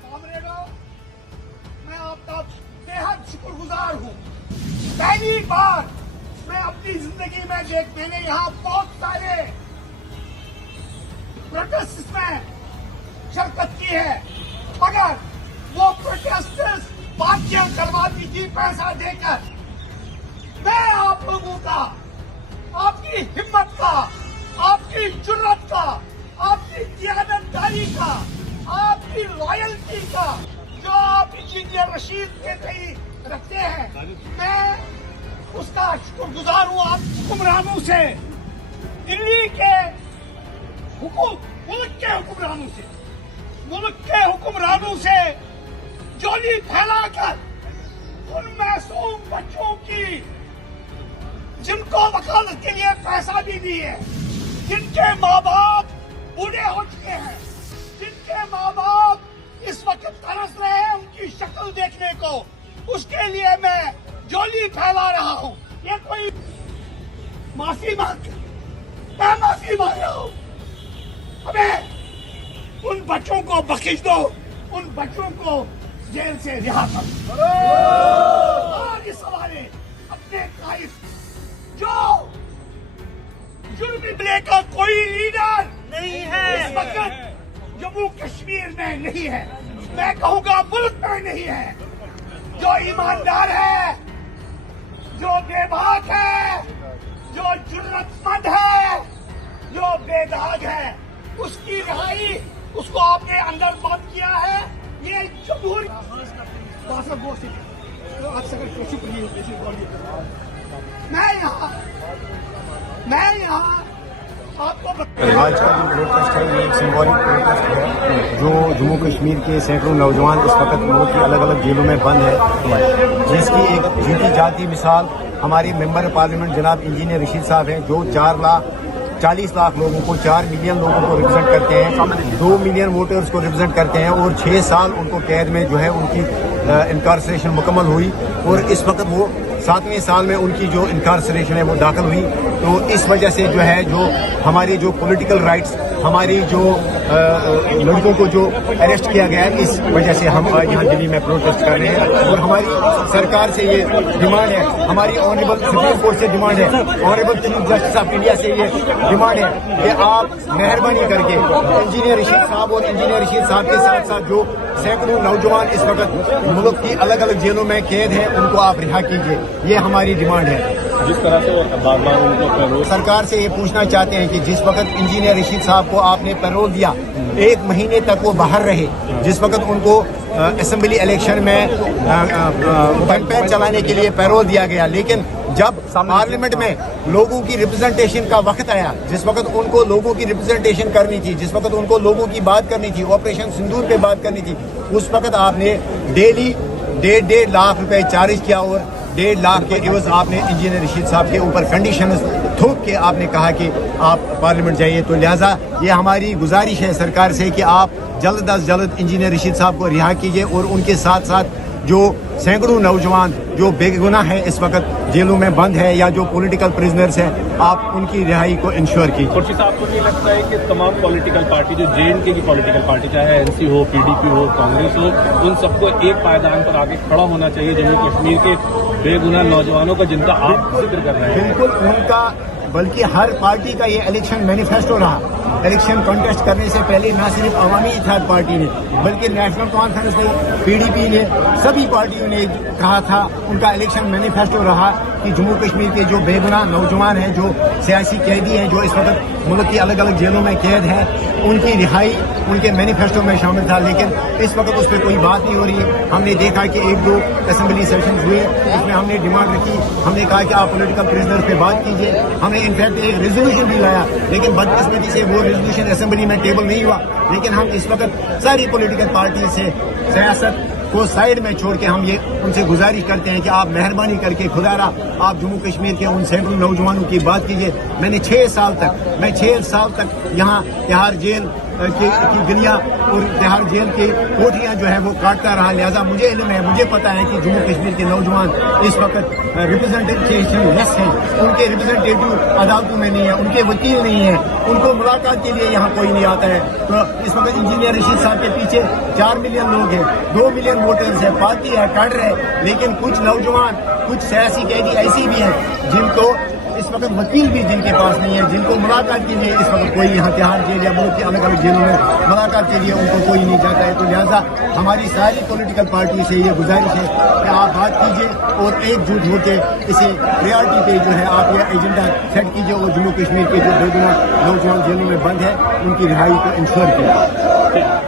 कॉमरेडों, मैं आपका बेहद शुक्रगुजार हूँ। पहली बार मैं अपनी जिंदगी में मैंने यहाँ बहुत सारे प्रोटेस्ट में शिरकत की है, मगर वो प्रोटेस्टर्स बातचीत करवाती थी पैसा देकर। मैं आप लोगों का, आपकी हिम्मत का, आपकी जुर्रत का, आपकी कियादतदारी का, आपकी लॉयल्टी का जो आप इंजीनियर रशीद के तई रखते हैं, मैं उसका शुक्रगुजार हूँ। आप हुक्मरानों से, दिल्ली के मुल्क के हुक्मरानों से जोली फैलाकर उन मासूम बच्चों की, जिनको वकालत के लिए पैसा भी दिए, जिनके माँ बाप बूढ़े हो चुके हैं, जिनके माँ बाप इस वक्त तरस रहे हैं उनकी शक्ल देखने को, उसके लिए मैं जोली फैला रहा हूँ। ये कोई मैं माफी मांग रहा हूँ। हमें उन बच्चों को बख्शिश दो, उन बच्चों को जेल से रिहा करो। और इस हवाले अपने काइफ जो जुर्म का कोई लीडर नहीं है इस वक्त जम्मू कश्मीर में नहीं है, मैं कहूँगा मुल्क में नहीं है, जो ईमानदार है, जो बेबाक है, जो जुर्रतमंद है, जो बेदाग है, उसकी रिहाई, उसको आपने अंदर बंद किया है। ये जमहूर मैं यहाँ आपको आज का जो प्रोटेस्ट है ये एक सिंबॉलिक प्रोटेस्ट है जो जम्मू कश्मीर के सैकड़ों नौजवान इस वक्त मुल्क की अलग अलग जेलों में बंद है, जिसकी एक जीती जाती मिसाल हमारे मेंबर पार्लियामेंट जनाब इंजीनियर रशीद साहब हैं, जो 4,40,00,000 लोगों को, 4 मिलियन लोगों को रिप्रेजेंट करते हैं, 2 मिलियन वोटर्स को रिप्रेजेंट करते हैं और 6 साल उनको कैद में जो है उनकी इनकार्सरेशन मुकम्मल हुई और इस वक्त वो 7वें साल में उनकी जो इनकार्सरेशन है वो दाखिल हुई। तो इस वजह से जो है जो हमारे जो पॉलिटिकल राइट्स, हमारी जो लड़कों को जो अरेस्ट किया गया है, इस वजह से हम आज यहाँ दिल्ली में प्रोटेस्ट कर रहे हैं और हमारी सरकार से ये डिमांड है, हमारी ऑनरेबल सुप्रीम कोर्ट से डिमांड है, honourable chief justice of India से ये डिमांड है कि आप मेहरबानी करके इंजीनियर रशीद साहब और इंजीनियर रशीद साहब के साथ साथ जो सैकड़ों नौजवान इस वक्त मुल्क की अलग अलग जेलों में कैद हैं उनको आप रिहा कीजिए, ये हमारी डिमांड है। जिस तरह से बार-बार उनको पैरोल, सरकार से ये पूछना चाहते हैं कि जिस वक्त इंजीनियर रशीद साहब को आपने पैरोल दिया, 1 महीने तक वो बाहर रहे, जिस वक्त उनको असेंबली इलेक्शन में कैंपेन चलाने के लिए पैरोल दिया गया, लेकिन जब पार्लियामेंट में लोगों की रिप्रेजेंटेशन का वक्त आया, जिस वक्त उनको लोगों की रिप्रेजेंटेशन करनी थी, जिस वक्त उनको लोगों की बात करनी थी, ऑपरेशन सिंदूर पे बात करनी थी, उस वक्त आपने डेली 1.5 लाख रुपए चार्ज किया और 1.5 लाख के एवज आपने इंजीनियर रशीद साहब के ऊपर कंडीशन थोप के आपने कहा कि आप पार्लियामेंट जाइए। तो लिहाजा ये हमारी गुजारिश है सरकार से कि आप जल्द अज जल्द इंजीनियर रशीद साहब को रिहा कीजिए और उनके साथ साथ जो सैकड़ों नौजवान जो बेगुनाह हैं इस वक्त जेलों में बंद है या जो पॉलिटिकल प्रिजनर्स हैं, आप उनकी रिहाई को इंश्योर कीजिए। खुर्शीद साहब को नहीं लगता है कि तमाम पॉलिटिकल पार्टी, जो JNK की पॉलिटिकल पार्टी, चाहे NC हो, PDP हो, कांग्रेस हो, उन सबको एक पायदान पर आगे खड़ा होना चाहिए जम्मू कश्मीर के बेगुनाह नौजवानों का, जिनका आप जिक्र कर रहे हैं? बिल्कुल उनका, बल्कि हर पार्टी का ये इलेक्शन मैनिफेस्टो रहा। इलेक्शन कॉन्टेस्ट करने से पहले न सिर्फ अवामी इत्तेहाद पार्टी ने बल्कि नेशनल कॉन्फ्रेंस ने, PDP ने, सभी पार्टियों ने कहा था, उनका इलेक्शन मैनिफेस्टो रहा कि जम्मू कश्मीर के जो बेगुनाह नौजवान हैं, जो सियासी कैदी हैं, जो इस वक्त मुल्क की अलग अलग जेलों में कैद हैं, उनकी रिहाई उनके मैनिफेस्टो में शामिल था। लेकिन इस वक्त उस पर कोई बात नहीं हो रही है। हमने देखा कि 1-2 असेंबली सेशन हुए, इसमें हमने डिमांड रखी, हमने कहा कि आप पॉलिटिकल प्रिजनर्स पे बात कीजिए, हमने इनफैक्ट एक रेजोल्यूशन भी लाया, लेकिन बदकिस्मती से वो रेजोल्यूशन असेंबली में टेबल नहीं हुआ। लेकिन हम इस वक्त सारी पॉलिटिकल पार्टी से सियासत को साइड में छोड़ के हम ये उनसे गुजारिश करते हैं कि आप मेहरबानी करके खुदारा आप जम्मू कश्मीर के उन सैकड़ों नौजवानों की बात कीजिए। मैं 6 साल तक यहाँ तिहाड़ जेल की गलियां और तिहाड़ जेल की कोठियां जो है वो काटता रहा। लिहाजा मुझे इल्म है, मुझे पता है कि जम्मू कश्मीर के नौजवान इस वक्त रिप्रेजेंटेशन लेस हैं, उनके रिप्रेजेंटेटिव अदालतों में नहीं है, उनके वकील नहीं है, उनको मुलाकात के लिए यहाँ कोई नहीं आता है। तो इस वक्त इंजीनियर रशीद साहब के पीछे 4 मिलियन लोग हैं, 2 मिलियन वोटर्स है, पार्टी है, काडर है, लेकिन कुछ नौजवान, कुछ सियासी कैदी ऐसी भी हैं जिनको इस वक्त वकील भी जिनके पास नहीं है, जिनको मुलाकात के लिए इस वक्त कोई यहाँ तिहाड़ जेल या मुल्क के अलग अलग जेलों में मुलाकात के लिए उनको कोई नहीं जाता है। तो लिहाजा हमारी सारी पॉलिटिकल पार्टी से ये गुजारिश है कि आप बात कीजिए और एकजुट होकर इसे प्रायोरिटी पे जो है आप ये एजेंडा सेट कीजिए और जम्मू कश्मीर के जो बेगुनाह नौजवान जेलों में बंद है उनकी रिहाई को इंश्योर कीजिए।